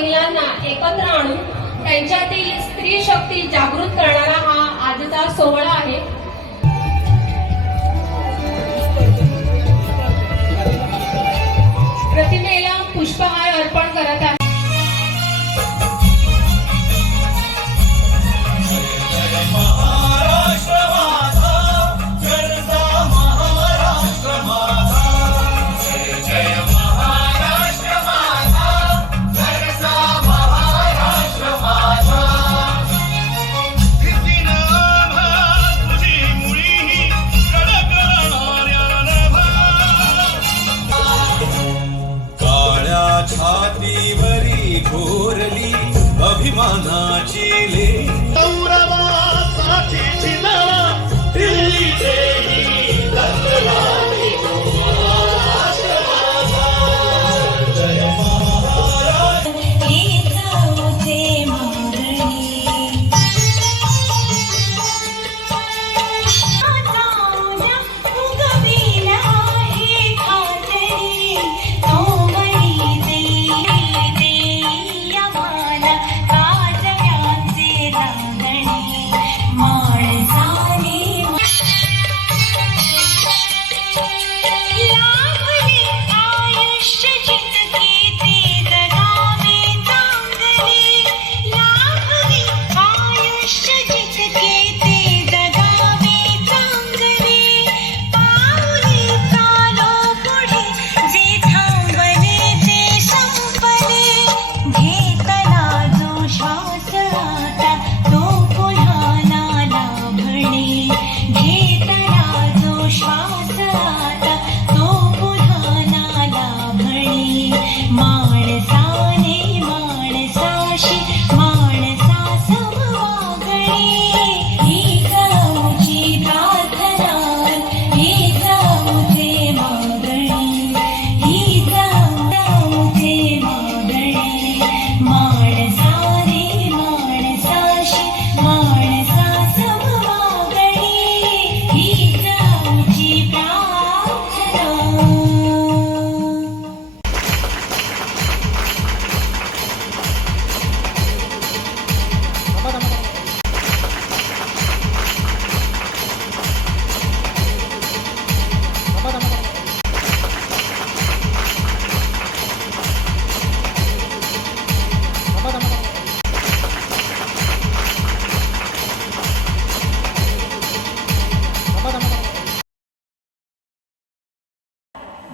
महिलांना एकत्र आणून त्यांच्यातील स्त्री शक्ती जागृत करणारा हा आजचा सोहळा आहे. प्रतिमेला पुष्पहार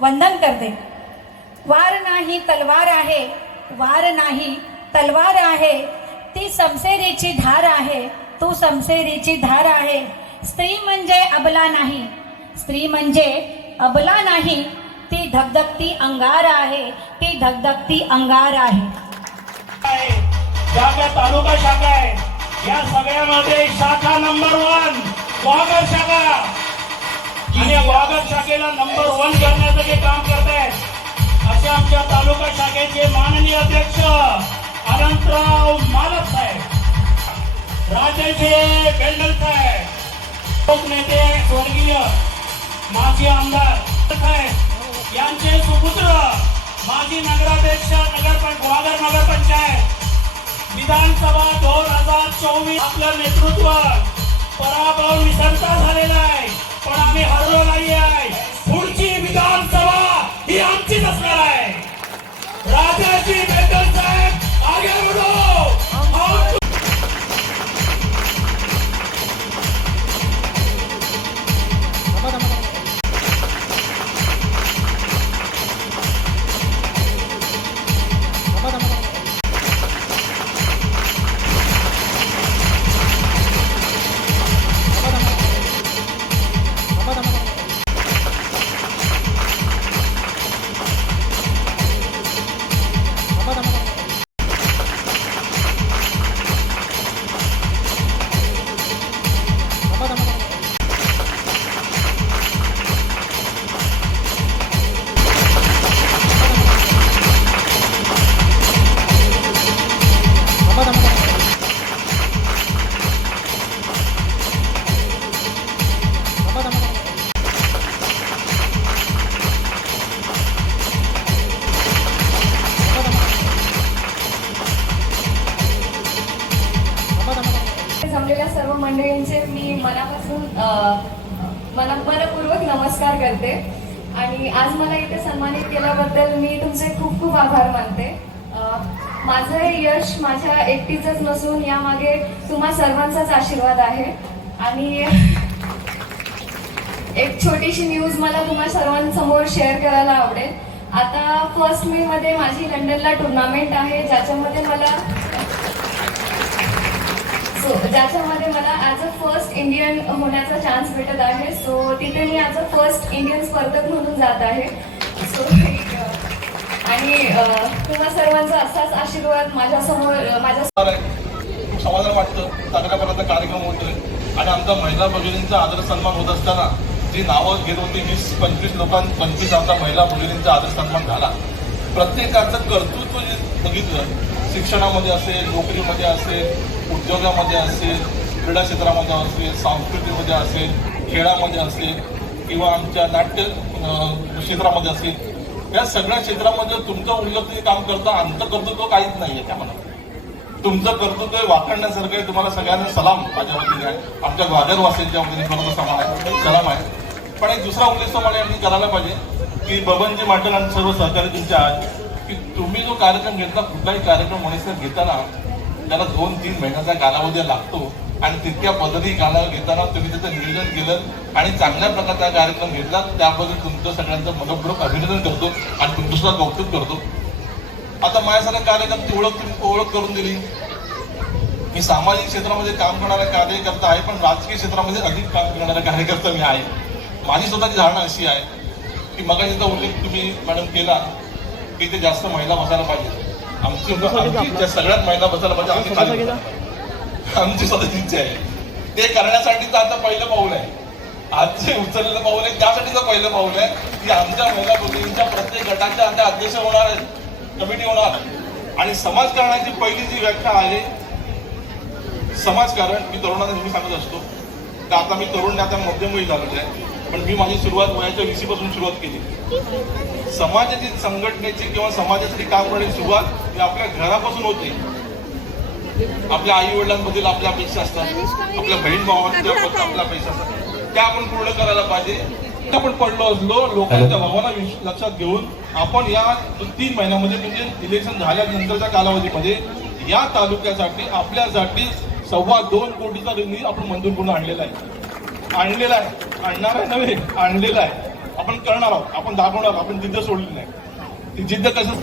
वंदन करते. वार नाही तलवार आहे. वार नाही तलवार आहे. ती समसेरीची धार आहे. तू समसेरीची धार आहे. स्त्री म्हणजे अबला नाही. स्त्री म्हणजे अबला नाही. ती धगधगती अंगार आहे. ती धगधगती अंगार आहे. आहे तालुका शाखा आहे. या सगळ्यामध्ये शाखा नंबर वन शाखा. आणि या वाघर शाखेला नंबर वन करण्याचं जे काम करत आहेत असे आमच्या तालुका शाखेचे माननीय अध्यक्ष अनंतराव मालक साहेब राजेचे बेंडल साहेब लोकनेते स्वर्गीय माजी आमदार साहेब यांचे सुपुत्र माजी नगराध्यक्ष नगर ग्वादर नगरपंचायत विधानसभा दोन हजार चोवीस आपलं नेतृत्व पराभव विसरता झालेला आहे. पण आम्ही हरलो नाही आहे पुढची विधानसभा ही आमचीच असणार आहे. राजाजी जमलेल्या सर्व मंडळींचे मी मनापासून मना मनपूर्वक नमस्कार करते. आणि आज मला इथे सन्मानित केल्याबद्दल मी तुमचे खूप खूप आभार मानते. माझं हे यश माझ्या एकटीचंच नसून यामागे तुम्हा सर्वांचाच आशीर्वाद आहे. आणि एक छोटीशी न्यूज मला तुम्हा सर्वांसमोर शेअर करायला आवडेल. आता फर्स्ट मे मध्ये माझी लंडनला टुर्नामेंट आहे ज्याच्यामध्ये मला सो ज्याच्यामध्ये मला ॲज अ फर्स्ट इंडियन होण्याचा चान्स भेटत आहे. सो तिथे मी ॲज अ फर्स्ट इंडियन स्पर्धक म्हणून जात आहे. सो आणि तुम्हा सर्वांचा असाच आशीर्वाद माझ्यासमोर माझ्या समाधान वाटतं. चांगल्या प्रकारचा कार्यक्रम होतोय. आणि आमच्या महिला भगिनींचा आदर सन्मान होत असताना जी नावं घेत होती वीस पंचवीस लोकां पंचवीस आमचा महिला भगिनींचा आदर सन्मान झाला. प्रत्येकाचं कर्तृत्व जे बघितलं शिक्षणामध्ये असेल नोकरीमध्ये असेल उद्योगामध्ये असेल क्रीडा क्षेत्रामध्ये असेल संस्कृतीमध्ये असेल खेळामध्ये असेल किंवा आमच्या नाट्य क्षेत्रामध्ये असेल या सगळ्या क्षेत्रामध्ये तुमचं उल्लेखनीय काम करता आमचं कर्तृत्व काहीच नाही आहे त्यामध्ये तुमचं कर्तृत्व वाखाणण्यासारखं आहे तुम्हाला सगळ्यांना सलाम माझ्या वतीने आहे. आमच्या ग्वादरवासींच्या वतीने खरं तर सलाम आहे सलाम आहे. पण एक दुसरा उल्लेख तुम्हाला यांनी करायला पाहिजे की बबनजी माटल आणि सर्व सहकारी तुमच्या आहेत. तुम्ही जो कार्यक्रम घेतला कुठलाही कार्यक्रम होण्यासाठी घेताना त्याला दोन तीन महिन्याचा कालावधी लागतो. आणि तितक्या पद्धती कालावधी घेताना तुम्ही त्याचं नियोजन केलं आणि चांगल्या प्रकारचा कार्यक्रम घेतला त्याबद्दल तुमचं सगळ्यांचं मनपूर्वक अभिनंदन करतो आणि तुमचं सुद्धा कौतुक करतो. आता माझ्यासारखा कार्यक्रम ओळख तुम्ही ओळख करून दिली. मी सामाजिक क्षेत्रामध्ये काम करणारा कार्यकर्ता आहे पण राजकीय क्षेत्रामध्ये अधिक काम करणारा कार्यकर्ता मी आहे. माझी स्वतःची धारणा अशी आहे की मगाशीचा उल्लेख तुम्ही मॅडम केला की ते जास्त महिला बसायला पाहिजे. आमची सगळ्यात महिला बसायला पाहिजे आमची खाली. स्वतःची इच्छा आहे. ते करण्यासाठीचं आता पहिलं पाऊल आहे. आज जे उचललेलं पाऊल आहे त्यासाठीचं पहिलं पाऊल आहे. की आमच्या महिला भगिनींच्या प्रत्येक गटाच्या आता अध्यक्ष होणार आहेत कमिटी होणार आणि समाजकारणाची पहिली जी व्याख्या आहे समाजकारण मी तरुणांना नेहमी सांगत असतो. तर आता मी तरुण आता मध्यमवयी झालेलो आहे. पण मी माझी सुरुवात वयाच्या वीसी पासून सुरुवात केली. समाजाची संघटनेची किंवा समाजासाठी काम करण्याची सुरुवात ही आपल्या घरापासून होते. आपल्या आई वडिलांमधील आपल्या अपेक्षा असतात आपल्या बहीण भावांच्या आपल्या अपेक्षा असतात. त्या आपण पूर्ण करायला पाहिजे. त्या आपण पडलो असलो लोकांच्या भावना लक्षात घेऊन आपण या तीन महिन्यामध्ये म्हणजे इलेक्शन झाल्यानंतरच्या कालावधीमध्ये या तालुक्यासाठी आपल्यासाठी सव्वा दोन कोटीचा निधी आपण मंजूर करून आणलेला आहे. आणलेला आहे. आणणार आहे नव्हे आणलेला आहे. आपण करणार आहोत. आपण दाखवणार आहोत. आपण जिद्द सोडली नाही. ती जिद्द कसं